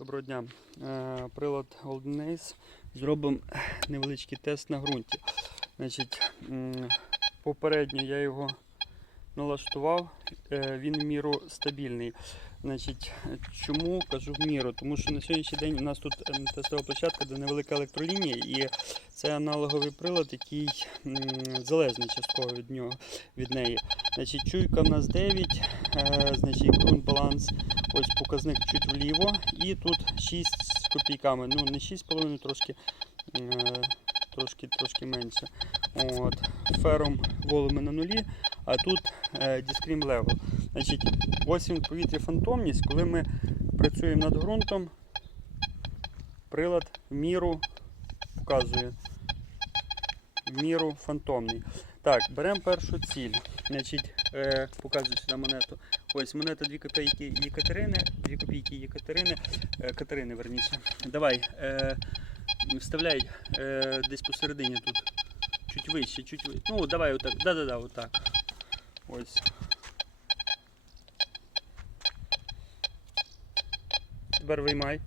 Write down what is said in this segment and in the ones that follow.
Доброго дня. Е, Прилад Golden Ace. Зробимо невеличкий тест на ґрунті. Значить, попередньо я його налаштував, е, він в міру стабільний. Значить, чому кажу в міру? Тому що на сьогоднішній день у нас тут ем, тестова площадка, де невелика електролінія, і це аналоговий прилад, який залежний частково від нього від неї. Значить, чуйка в нас 9, е, значить ґрунт баланс, ось показник чуть вліво, і тут 6 з копійками. Ну, не 6,5, трошки, е, трошки, трошки менше. От. Фером волуми на нулі, а тут е, Discream Level. Значить, ось він в повітрі фантомність, коли ми працюємо над ґрунтом, прилад в міру показує. В міру фантомний. Так, беремо першу ціль. Значить, е, показую сюди монету. Ось монета 2 копійки Єкатерини, 2 копійки Єкатерини, е, Катерини, верніше. Давай, е, вставляй е, десь посередині тут. Чуть вище, чуть вище. Ну, давай отак. Да-да-да, отак. Ось. Тепер виймай.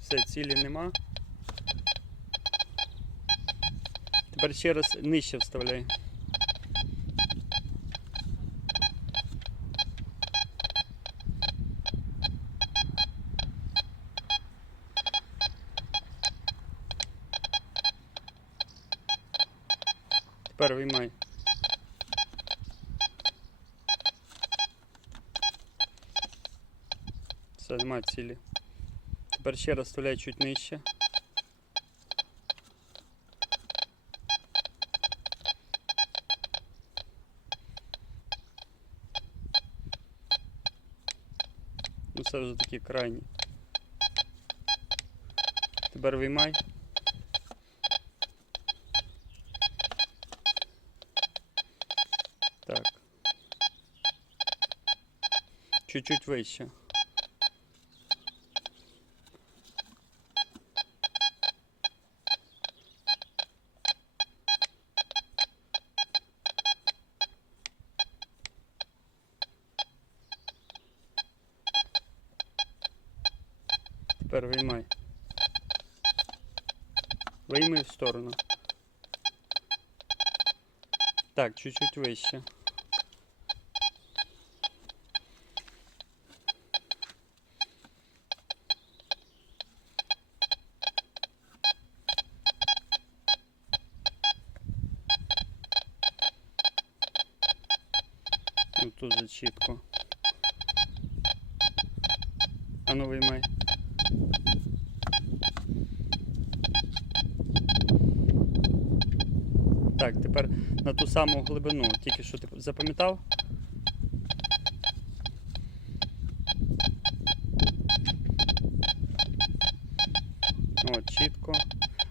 Все, цілі нема. Тепер ще раз нижче вставляй. Тепер виймай. Все, нема цілі. Тепер ще раз вставляй чуть нижче. Ну це вже такі крайні. Тепер виймай. Чуть-чуть вище. Тепер виймай. Вийми в сторону. Так, чуть-чуть вище. Чітко. А ну виймай. Так, тепер на ту саму глибину, тільки що ти запам'ятав? От, чітко.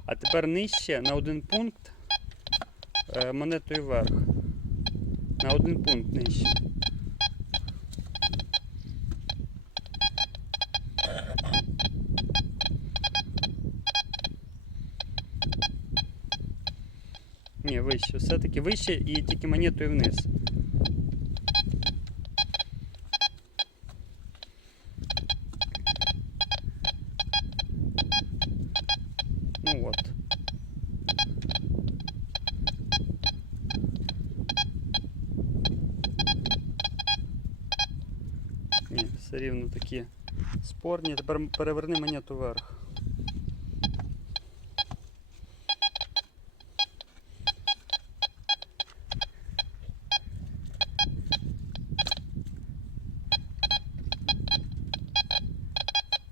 А тепер нижче на один пункт е, монетою вверх. На один пункт нижче. Ні, вище. Все-таки вище і тільки монетою вниз. Ну от. Ні, все рівно такі спорні. Тепер переверни монету вверх.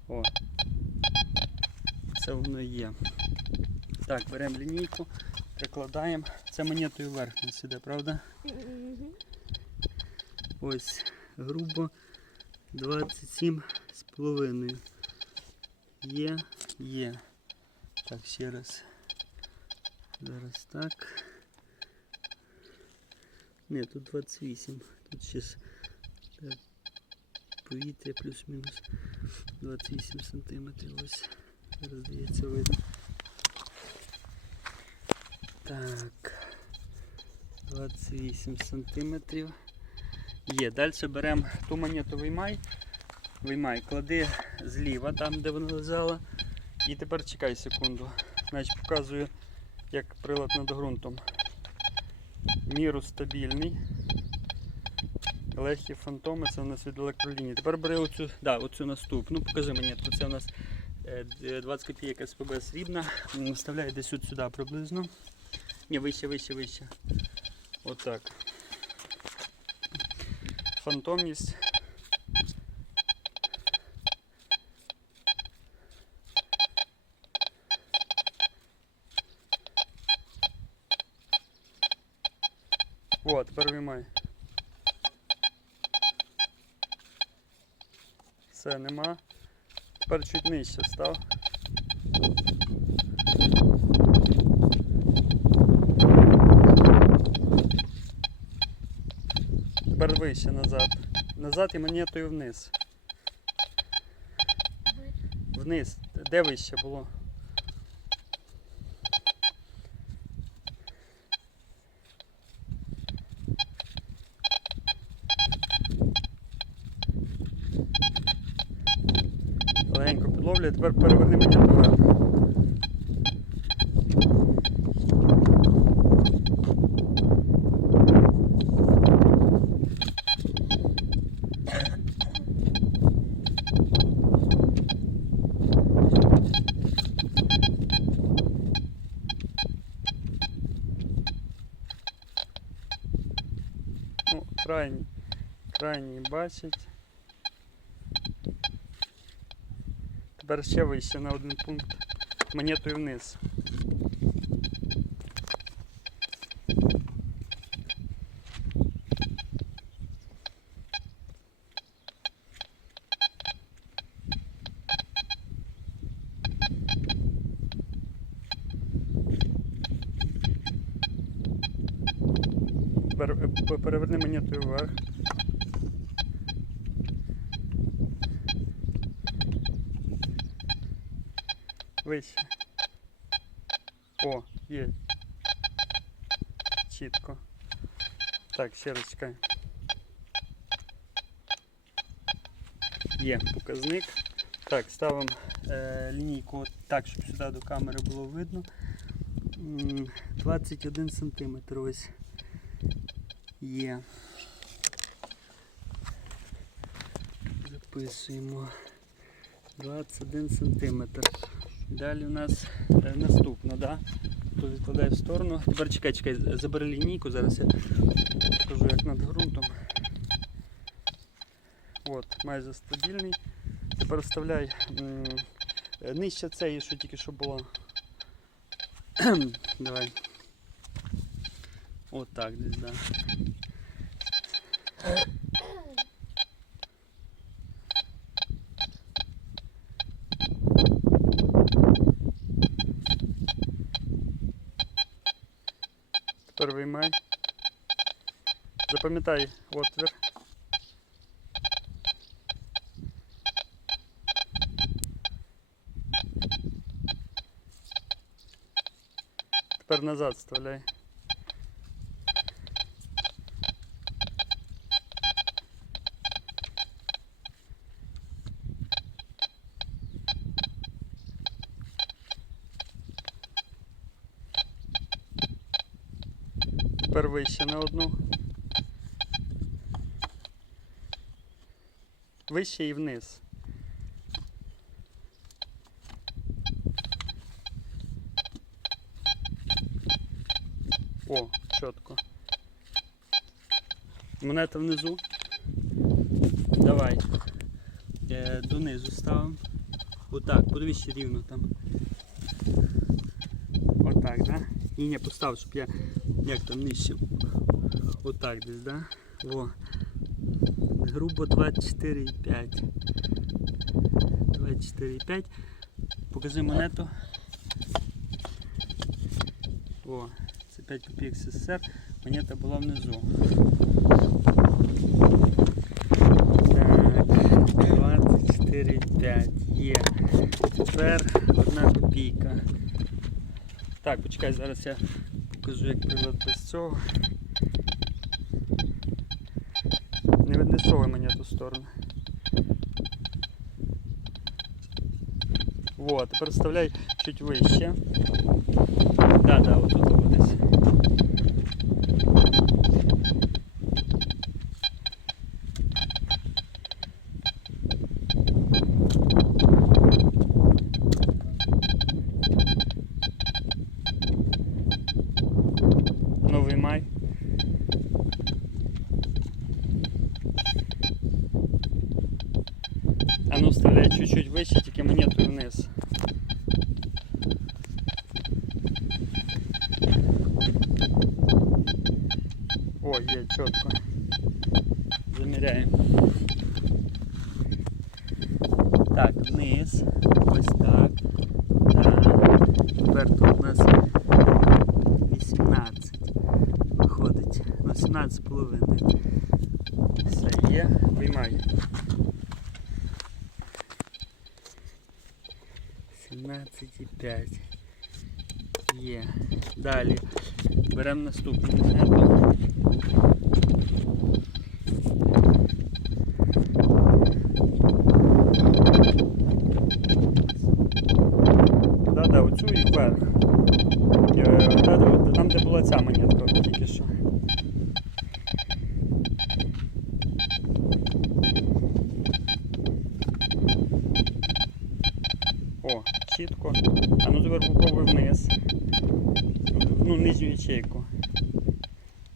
О, це воно є. Так, беремо лінійку, прикладаємо. Це монетою вверх не сюди, правда? Ось, грубо 27 з половиною. Є, є. Так, ще раз. Зараз так. Ні, тут 28. Тут ще повітря плюс-мінус 28 сантиметрів. Ось. Зараз здається видно. Так. 28 сантиметрів. Є. Далі беремо ту монету виймай. Виймай, клади зліва, там де вона лежала. І тепер чекай секунду. Значить, показую, як прилад над ґрунтом. Міру стабільний. Легкі фантоми, це у нас від електролінії. Тепер бери оцю, да, оцю наступну. Покажи мені, це у нас 20 копійок СПБ срібна. М, Вставляй десь от сюди приблизно. Ні, вище, вище, вище. Отак. Фантомність. О, тепер виймай. Все, нема. Тепер чуть нижче став. Тепер вище назад. Назад і монетою вниз. Вниз. Де вище було? Легенько підловлює, тепер переверни монету вверх. Ну, крайній, крайній бачить. Тепер ще вище на один пункт. Монетою вниз. Е, переверни монетою вверх. Вище. О, є. Чітко. Так, ще раз чекай. Є показник. Так, ставимо е, лінійку так, щоб сюди до камери було видно. 21 сантиметр ось є. Записуємо 21 сантиметр. Далі у нас е, наступна, да? То відкладай в сторону. Тепер чекай, чекай, забери лінійку, зараз я покажу як над ґрунтом. От, майже стабільний. Тепер вставляй е, нижче цієї, що тільки що було. Давай. От так десь, да. Тепер виймай. Запам'ятай отвір. Тепер назад вставляй. Тепер на одну. Вище і вниз. О, чітко. Монета внизу. Давай. Е, донизу ставимо. Отак, подивись ще рівно там. Отак, да? Ні, ні, постав, щоб я як там нижче. Отак десь, да? Во. Грубо 24,5. 24,5. Покажи монету. О, це 5 копійок СССР. Монета була внизу. Так, 24,5 є. Тепер одна копійка. Так, почекай, зараз я покажу, як прилад без цього. Просовуй мені ту сторону. Во, тепер вставляй чуть вище. Да, да, отут от Новий. А ну вставляй чуть-чуть вище, тільки монету вниз. О, є чітко. Заміряємо. Так, вниз. Ось так. Так. Тепер тут у нас 18. Виходить. Ну, 17 половиною. Все є. Виймаю. 17,5. Є. Далі. Беремо наступну монету. Да-да, оцю і вверх. Е, Там, де була ця монетка тільки що. О, чітко. А ну тепер попробуй вниз. Ну, нижню ячейку.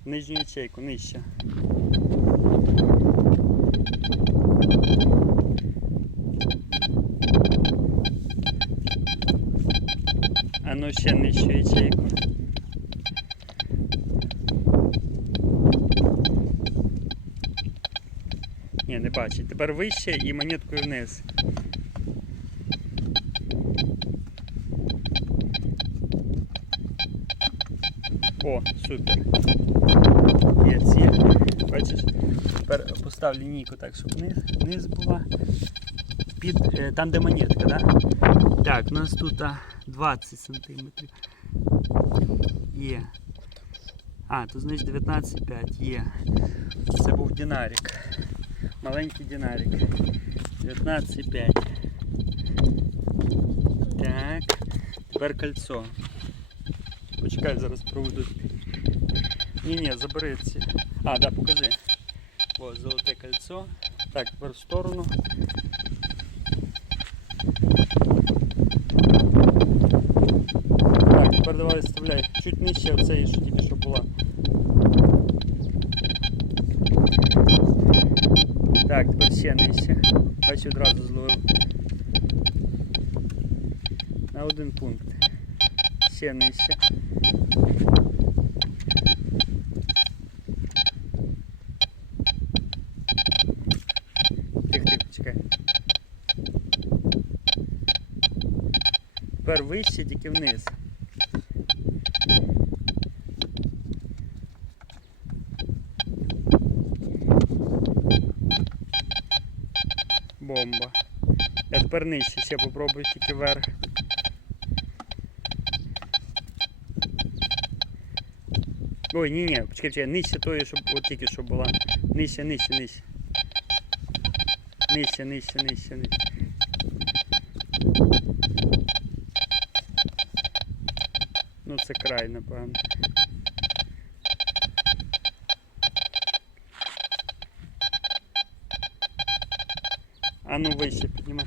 Нижню ячейку, нижче. А ну ще нижчу ячейку. Ні, не бачить. Тепер вище і монеткою вниз. О, супер. Є. Бачиш, тепер постав лінійку так, щоб вниз, вниз була. Під, е, там, де монетка, да? Так, у нас тут а, 20 сантиметрів. Є. А, тут значить 19,5 є. Це був динарик. Маленький динарик. 19,5. Так. Тепер кольцо. Почекай, зараз проведу. Ні, ні, забери ці. А, да, покажи. О, золоте кольцо. Так, тепер в сторону. Так, тепер давай вставляй. Чуть нижче оцеї, що тільки що була. Так, тепер ще нижче. Бачу, одразу зловив. На один пункт. Ще нижче. Тепер вище, тільки вниз. Бомба. Я тепер нижче ще попробую тільки вверх. Ой, ні, ні, почекай, почекай, нижче тої, щоб от тільки що була. Нижче, нижче, нижче. Нижче, нижче, нижче, нижче. Ну це край, напевно. А ну вище піднімай.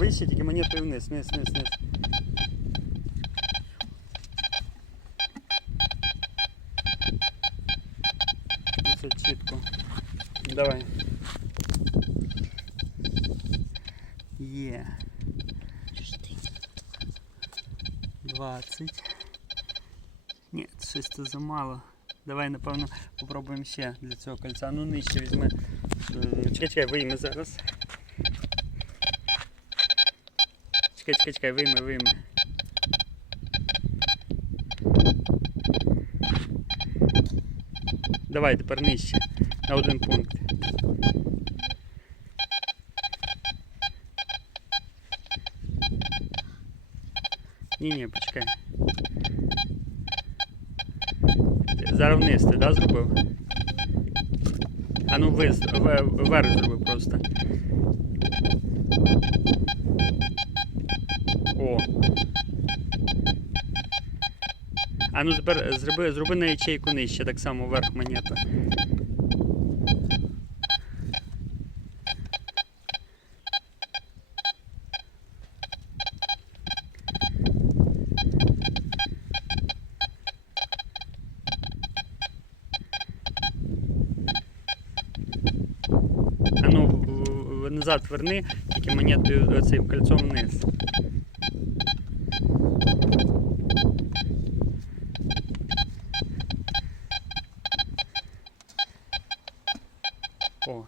Вище, тільки монетою вниз, вниз, вниз, вниз. Ну, Це чітко. Давай. Це замало. Давай, напевно, попробуємо ще для цього кольця. Ну нижче візьми. М, Чекай, чекай, вийми зараз. Чекай, чекай, чекай, вийми, вийми. Давай тепер нижче. На один пункт. Ні, ні, почекай. Зараз вниз ти, да, зробив? А ну вис, в, вверх зробив просто. О. А ну тепер зроби, зроби на ячейку нижче, так само вверх монета. А ну в- в- назад верни, тільки монетою цим кольцом вниз. О.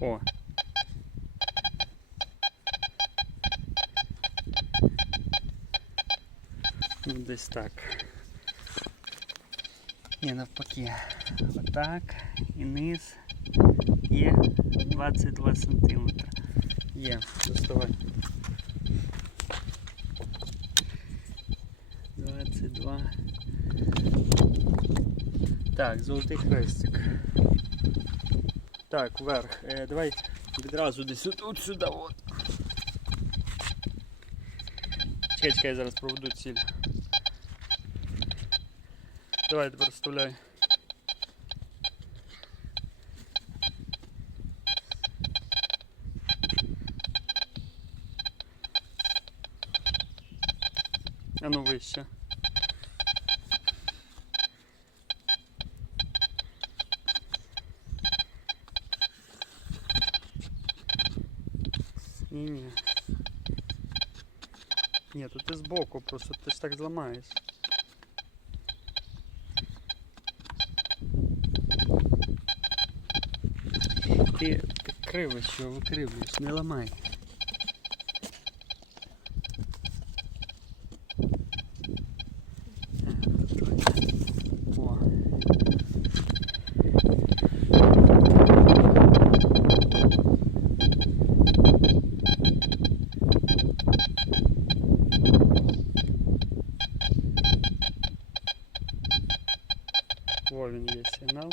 О. Ну, десь так. Ні, навпаки. Отак. І низ. Є 22 сантиметри. Є, доставай. 22. Так, золотий хрестик. Так, вверх. Е, давай відразу десь от, от сюди. От. Чекай, чекай, я зараз проведу ціль. Давай тепер вставляй. А ну вище. Ні, ні. Ні, тут ти збоку просто ти ж так зламаєш. Ти що викривлюєш, не ламай. О. Во він є сигнал.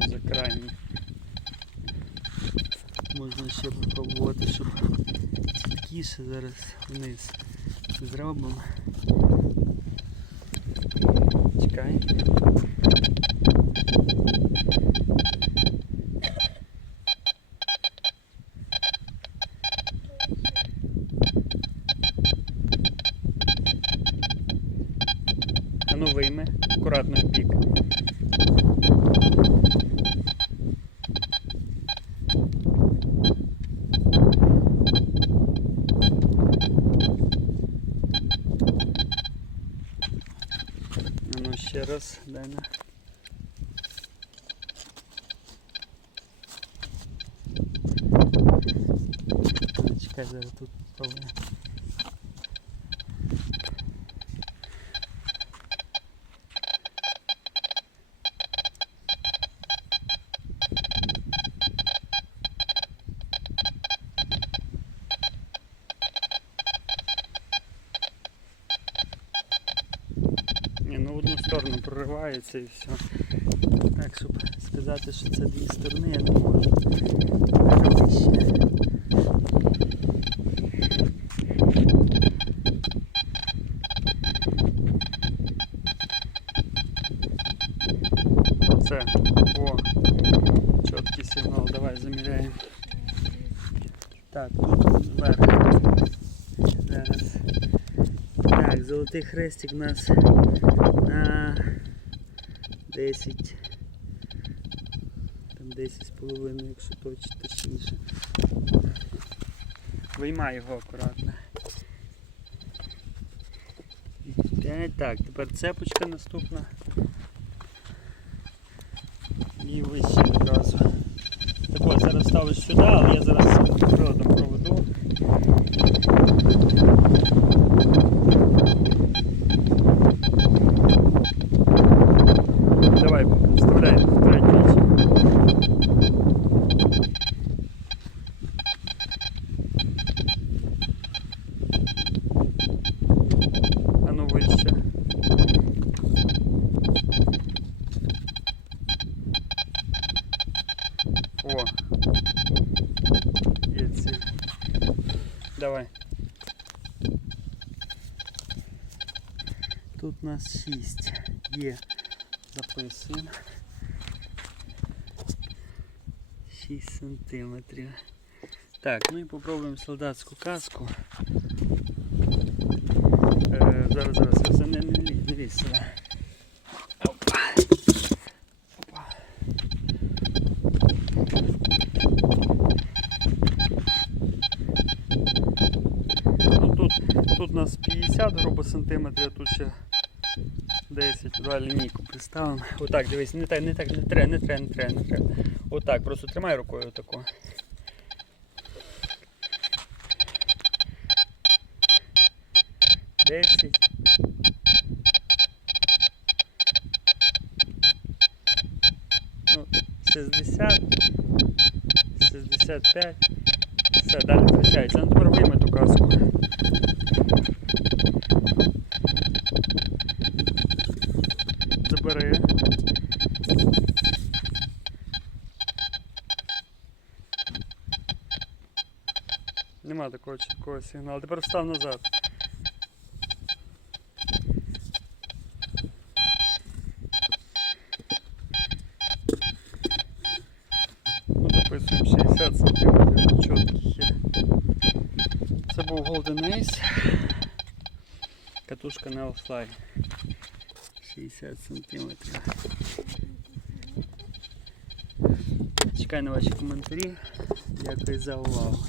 Це за крайній. Можна ще попробувати, щоб чіткіше зараз вниз зробимо. Чекай. А ну вийми, акуратно в бік. А ну ще раз, дай на. А, Чекай, зараз тут попробую. Ні, ну в одну сторону проривається і все. Так, щоб сказати, що це дві сторони, я не можу. Треба ще. Це, о, чіткий сигнал, давай заміряємо. Так, вверх. Зараз. Так, золотий хрестик у нас на 10. Там 10 з половиною, якщо точ, точніше. Виймай його акуратно. Так, тепер цепочка наступна. І вище одразу. Так от, зараз ставиш сюди, але я зараз приладом проведу. Давай, вставляй, вставляй ключ. О. Є ціль. Давай. Тут у нас 6. Є. Записуємо. 6 сантиметрів. Так, ну і попробуємо солдатську каску. Е, зараз, зараз, не, не, не, не лізь сюди. Опа. Опа. Ну, тут, тут у нас 50 грубо сантиметрів, а тут ще 10. Давай лінійку приставимо. Отак, дивись, не так, не так, не треба, не треба, не треба, не треба. Отак, просто тримай рукою отако. Десять. Ну, 60, 65. Все, далі втрачається. Ну тепер вийми ту каску. бери. Нема такого чіткого сигналу. Тепер встав назад. Ну, Записуємо 60 сантиметрів чітких є. Це був Golden Ace, катушка Neofly. 50 сантиметрів. Чекаю на ваші коментарі. Дякую за увагу.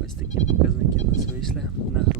Ось такі показники у нас вийшли на гру.